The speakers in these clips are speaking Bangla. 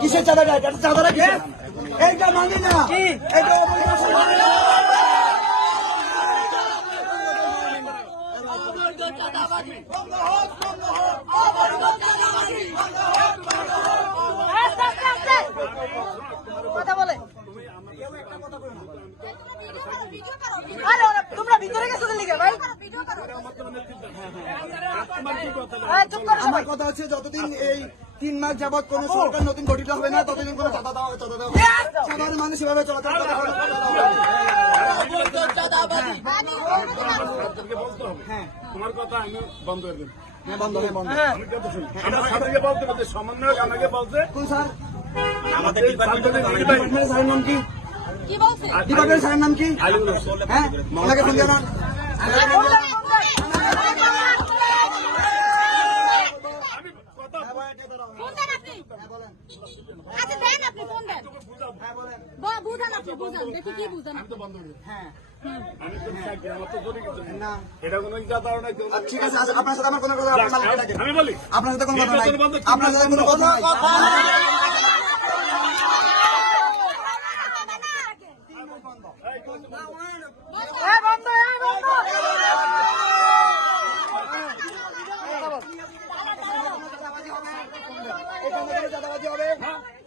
কিসের চাঁদাটা? এটা চাঁদাটা কিসের? এইটা মানি না, এটা কথা বলে তোমরা ভিতরে গেছো লিখে ভাই। আমার কথা হচ্ছে যতদিন এই 3 মাস যাবৎ কোন সরকার নতুন গঠিত হবে না ততদিন কোন চাঁদা দেওয়া সাধারণ মানুষ এভাবে চলাচল করতে হবে। হ্যাঁ তোমার কথা আমি বন্ধ করে দিন। হ্যাঁ বন্ধ, হ্যাঁ বন্ধ। আমি কথা শুনি আমাকে বলতে বলতে সমন্বয়ক আমাকে বলতে কোন স্যার? আমাদের ডিপার্টমেন্টের স্যারের নাম কি? কি বলছে? ডিপার্টমেন্টের স্যারের নাম কি? হ্যাঁ ওনাকে ফোন দিও না। ফোন দেন আপনি। আচ্ছা দেন আপনি ফোন দেন। বুঝান আপনি বুঝান দেখি কি বুঝান। আমি তো বন্ধ করে দিই। হ্যাঁ আমি তো চাকরি আমার তো জরুরি কিছু না এটা কোনো ধারণা নাই। ঠিক আছে, আপনার সাথে আমার কোনো কথা নাই। আমি বলি আপনার সাথে কোনো কথা নাই, আপনার সাথে কোনো কথা নাই।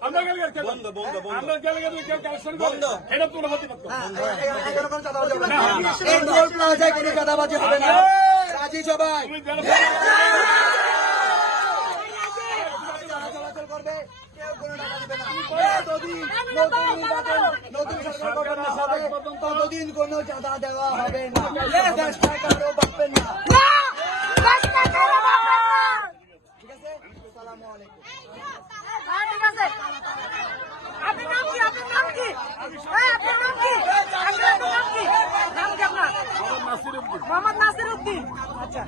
আমরা গেলে কেউ কালেকশন বন্ধ এটা তোমরা হতে পারতো এই টোল প্লাজায় কোনো চাঁদাবাজি হবে না। রাজি সবাই চলাচল করবে, কেউ কোনো টাকা দিবে না। যতদিন নতুন নির্বাচন, নতুন সরকার গঠন না হবে ততদিন কোনো চাঁদা দেওয়া হবে না। দেশটা কারো পাবেন না। ঠিক আছে, আসসালামু আলাইকুম। ঠিক আছে আপনার নাম কি? আপনার নাম কি? আপনার নাম কি? আপনার নাম কি? নাম কি আপনার? নাসির উদ্দিন। মোহাম্মদ নাসির উদ্দিন। আচ্ছা